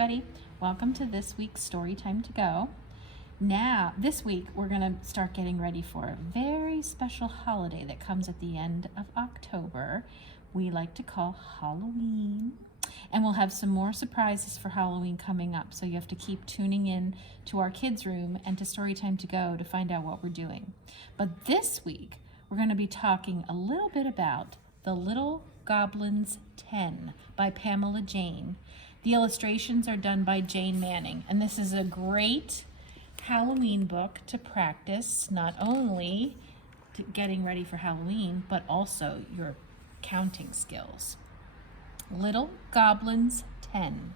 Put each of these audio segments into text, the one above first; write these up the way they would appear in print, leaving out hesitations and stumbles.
everybody. Welcome to this week's Story Time to Go. Now, this week, we're going to start getting ready for a very special holiday that comes at the end of October. We like to call Halloween. And we'll have some more surprises for Halloween coming up. So you have to keep tuning in to our kids' room and to Storytime to Go to find out what we're doing. But this week, we're going to be talking a little bit about The Little Goblins 10 by Pamela Jane. The illustrations are done by Jane Manning, and this is a great Halloween book to practice not only getting ready for Halloween, but also your counting skills. Little Goblins 10.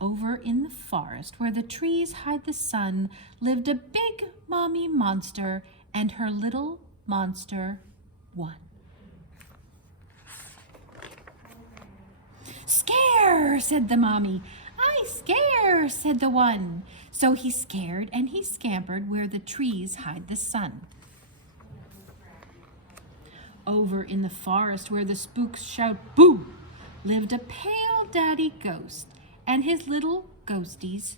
Over in the forest where the trees hide the sun lived a big mommy monster and her little monster one. Scare, said the mommy. I scare, said the one. So he scared and he scampered where the trees hide the sun. Over in the forest where the spooks shout boo, lived a pale daddy ghost and his little ghosties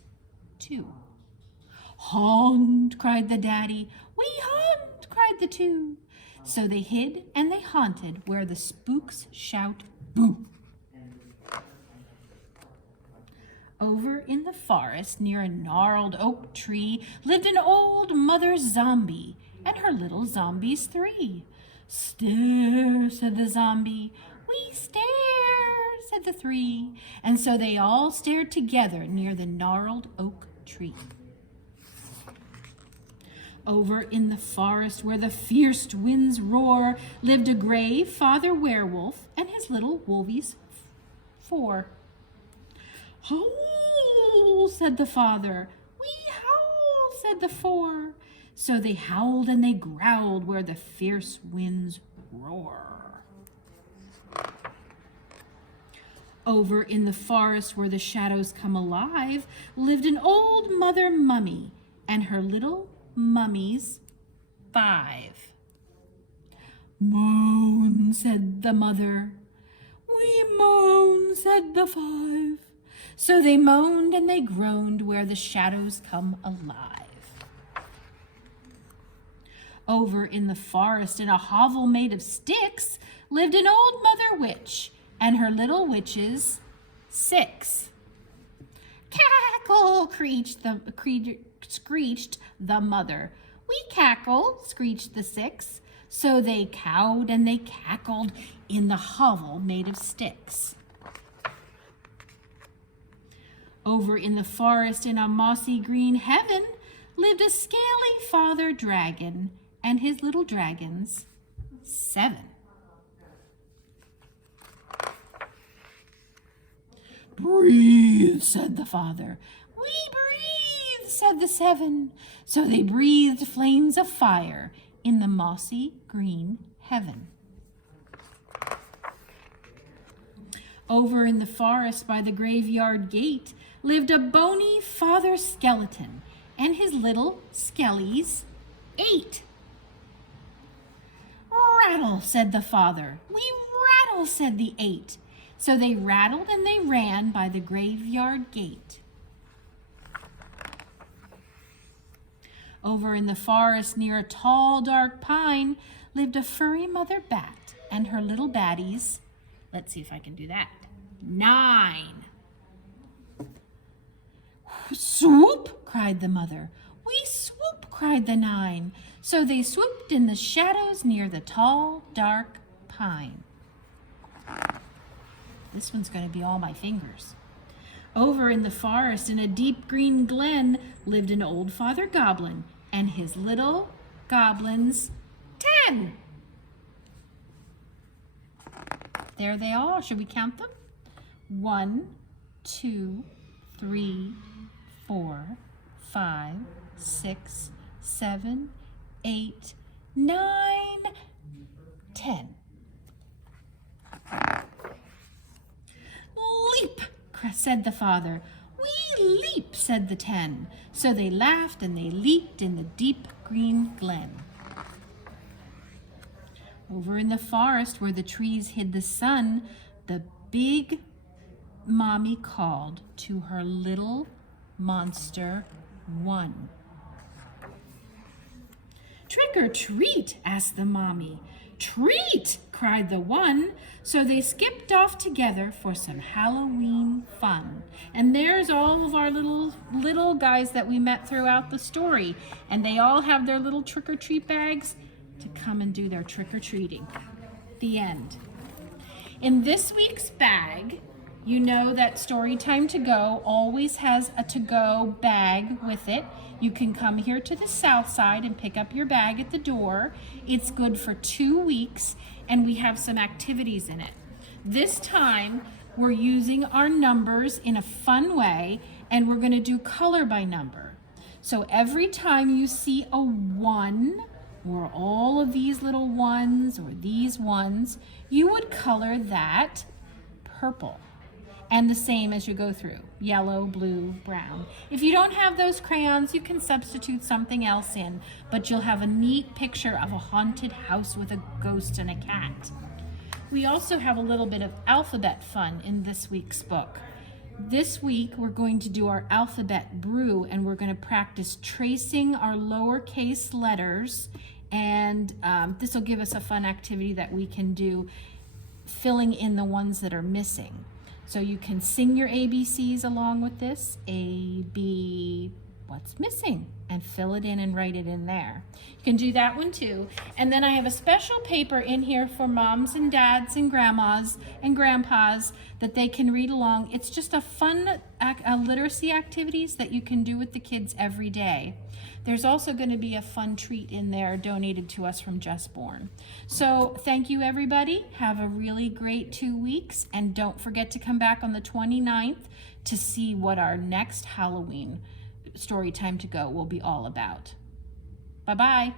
too. Haunt, cried the daddy. We haunt, cried the two. So they hid and they haunted where the spooks shout boo. Over in the forest near a gnarled oak tree lived an old mother zombie and her little zombies three. Stare, said the zombie. We stare, said the three. And so they all stared together near the gnarled oak tree. Over in the forest where the fierce winds roar lived a gray father werewolf and his little wolvies four. Howl, said the father. We howl, said the four. So they howled and they growled where the fierce winds roar. Over in the forest where the shadows come alive lived an old mother mummy and her little mummies five. Moan, said the mother. We moan, said the five. So they moaned and they groaned where the shadows come alive. Over in the forest in a hovel made of sticks lived an old mother witch and her little witches six. Cackle, screeched the mother. We cackle, screeched the six. So they cowed and they cackled in the hovel made of sticks. Over in the forest in a mossy green heaven lived a scaly father dragon and his little dragons seven. Breathe, said the father. We breathe, said the seven. So they breathed flames of fire in the mossy green heaven. Over in the forest by the graveyard gate lived a bony father skeleton and his little skellies eight. Rattle, said the father. We rattle, said the eight. So they rattled and they ran by the graveyard gate. Over in the forest near a tall dark pine lived a furry mother bat and her little baddies. Let's see if I can do that. 9. Swoop, cried the mother. We swoop, cried the 9. So they swooped in the shadows near the tall, dark pine. This one's going to be all my fingers. Over in the forest in a deep green glen lived an old father goblin and his little goblins 10. There they are. Should we count them? 1, 2, 3, 4, 5, 6, 7, 8, 9, 10. Leap, said the father. We leap, said the 10. So they laughed and they leaped in the deep green glen. Over in the forest where the trees hid the sun, the big Mommy called to her little monster one. "Trick or treat?" asked the mommy. "Treat!" cried the one. So they skipped off together for some Halloween fun. And there's all of our little guys that we met throughout the story. And they all have their little trick-or-treat bags to come and do their trick-or-treating. The end. In this week's bag, you know that Storytime To Go always has a to-go bag with it. You can come here to the south side and pick up your bag at the door. It's good for 2 weeks, and we have some activities in it. This time, we're using our numbers in a fun way, and we're going to do color by number. So every time you see a 1, or all of these little ones, or these ones, you would color that purple. And the same as you go through, yellow, blue, brown. If you don't have those crayons, you can substitute something else in, but you'll have a neat picture of a haunted house with a ghost and a cat. We also have a little bit of alphabet fun in this week's book. This week, we're going to do our alphabet brew, and we're going to practice tracing our lowercase letters, and this will give us a fun activity that we can do, filling in the ones that are missing. So you can sing your ABCs along with this. A, B, what's missing? And fill it in and write it in there. You can do that one too. And then I have a special paper in here for moms and dads and grandmas and grandpas that they can read along. It's just a fun literacy activities that you can do with the kids every day. There's also going to be a fun treat in there donated to us from Just Born. So thank you, everybody. Have a really great 2 weeks, and don't forget to come back on the 29th to see what our next Halloween Storytime To Go will be all about. Bye-bye.